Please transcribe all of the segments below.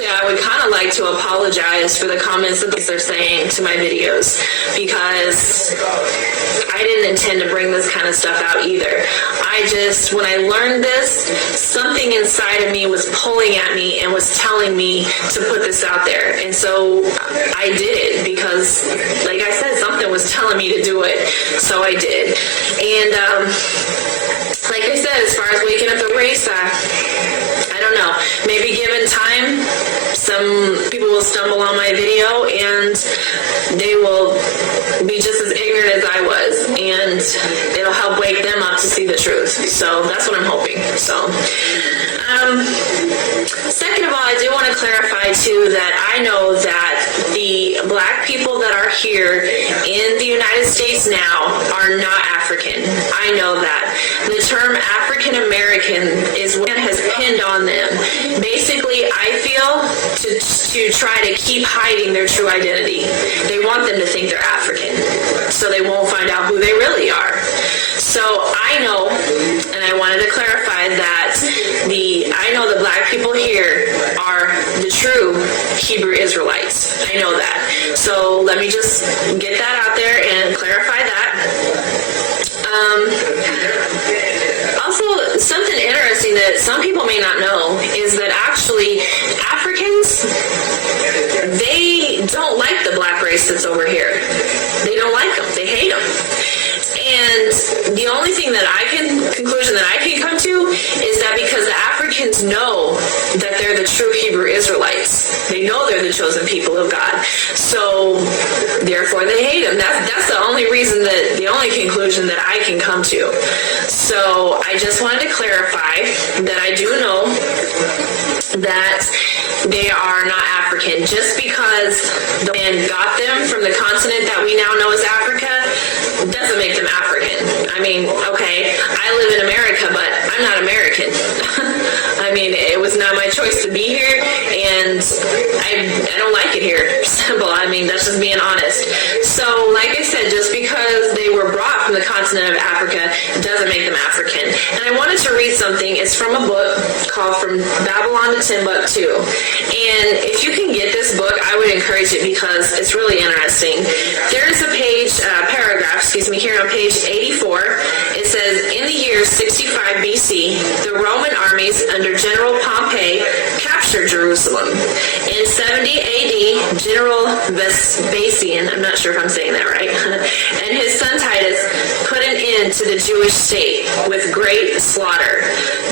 I would kind of like to apologize for the comments that they're saying to my videos, because I didn't intend to bring this kind of stuff out either. When I learned this, something inside of me was pulling at me and was telling me to put this out there. And so I did it because, like I said, something was telling me to do it. So I did. And like I said, as far as waking up the race, I don't know. Maybe given time, some people will stumble on my video and they will be just as ignorant as I was, and it'll help wake them up to see the truth. So that's what I'm hoping. So, second of all, I do want to clarify too that I know that the black people that are here in the United States now are not African. I know that. The term African American is what has pinned on them. Basically, I feel to try to keep hiding their true identity. They want them to think they're African, so they won't find out who they really are. So I know, and I wanted to clarify that I know the black people here are the true Hebrew Israelites. I know that. So let me just get that out there and clarify that. Also, something interesting that some people may not know is that actually Africans, they don't like the black race that's over here. They don't like them. They hate them. And the only thing conclusion that I can come to is that because the Africans know that they're the true Hebrew Israelites. They know they're the chosen people of God. So, therefore, they hate them. That's the only conclusion that I can come to. So, I just wanted to clarify that I do know that they are not African. Just because the man got them from the continent that we now know as Africa doesn't make them African. I mean, okay, I live in America, but I'm not American. I mean, it was not my choice to be here, and I don't like it here. Simple. I mean, that's just being honest. So, like I said, just because they were brought from the continent of Africa doesn't make them African. And I wanted to read something. It's from a book called From Babylon to Timbuktu. And if you can get this book, I would encourage it because it's really interesting. There's a paragraph, here on page 84. It says, in the year 65 BC, the Roman armies under General Pompey captured Jerusalem. In 70 AD, General Vespasian, I'm not sure if I'm saying that right, and his son Titus put an end to the Jewish state with great slaughter.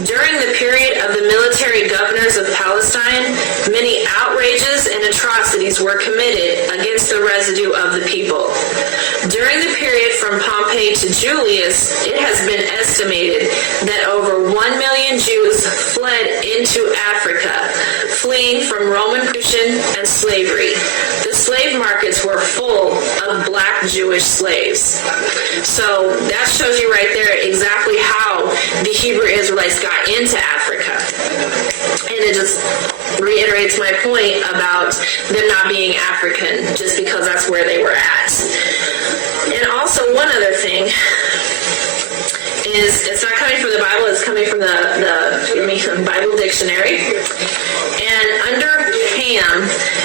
During the period of the military governors of Palestine, many outrages and atrocities were committed against the residue of the people. During the period from Pompey to Julius, it has been estimated that over 1 million Jews fled into Africa, fleeing from Roman oppression and slavery. The slave markets were full of black Jewish slaves. So that shows you right there exactly how the Hebrew Israelites got into Africa. And it just reiterates my point about them not being African just because that's where they were at. And also one other thing is, it's not coming from the Bible, it's coming from the Bible dictionary. And under Ham,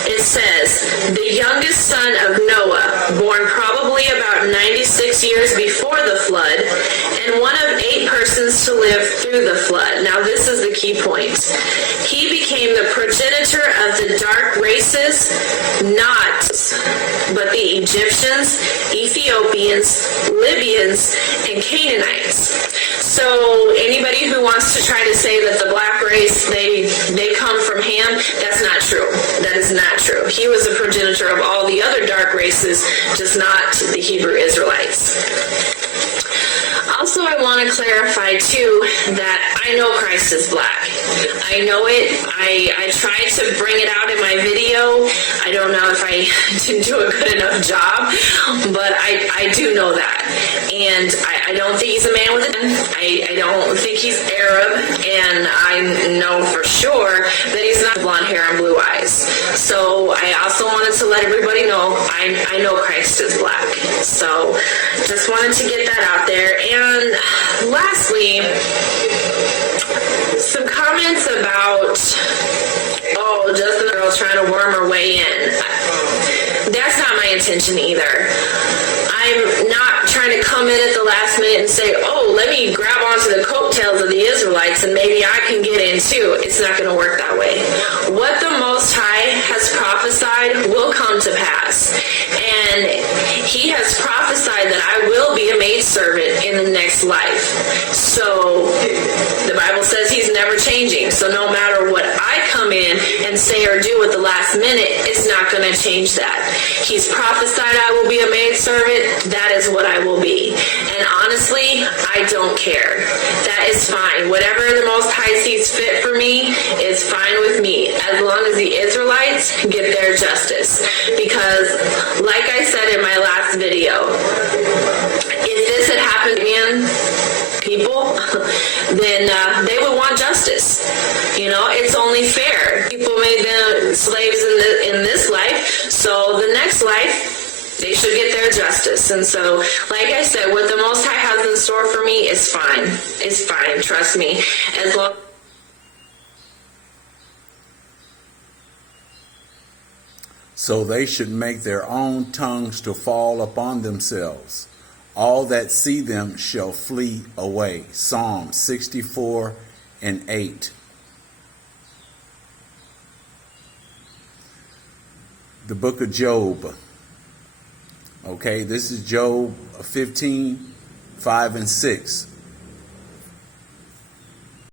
it says, the youngest son of Noah, born probably about 96 years before the flood, and one of 8 persons to live through the flood. Now this is the key point. He became the progenitor of the dark races, not but the Egyptians, Ethiopians, Libyans, and Canaanites. So anybody who wants to try to say that the black race, they come from Ham, that's not true. That is not true. He was a progenitor of all the other dark races, just not the Hebrew Israelites. Also, I want to clarify, too, that I know Christ is black. I know it. I tried to bring it out in my video. I don't know if I didn't do a good enough job, but I do know that. And I don't think he's a man with a gun. I don't think he's Arab, and I know for sure that he's not blonde hair and blue eyes. So I also wanted to let everybody know I know Christ is black. So just wanted to get that out there. And lastly, some comments about, just girl's trying to worm her way in. That's not my intention either. I'm not trying to come in at the last minute and say, oh, let me grab onto the coattails of the Israelites and maybe I can get in too. It's not going to work that way. What the Most High has prophesied will come to pass. And he has prophesied that I will be a maidservant in the next life. So the Bible says he's never changing. So no matter what I come in and say or do at the last minute, it's not going to change that. He's prophesied I will be a maidservant. That is what I will be. And honestly, I don't care. That is fine. Whatever the Most High sees fit for me is fine with me, as long as the Israelites get their justice. Because, like I said in my last video, if this had happened again, people, then they would want justice. You know, it's only fair. People made them slaves in this life, so the next life, they should get their justice. And so, like I said, what the Most High has in store for me is fine. It's fine, trust me. As long So they should make their own tongues to fall upon themselves. All that see them shall flee away. Psalm 64:8. The book of Job. Okay, this is Job 15:5 and 6.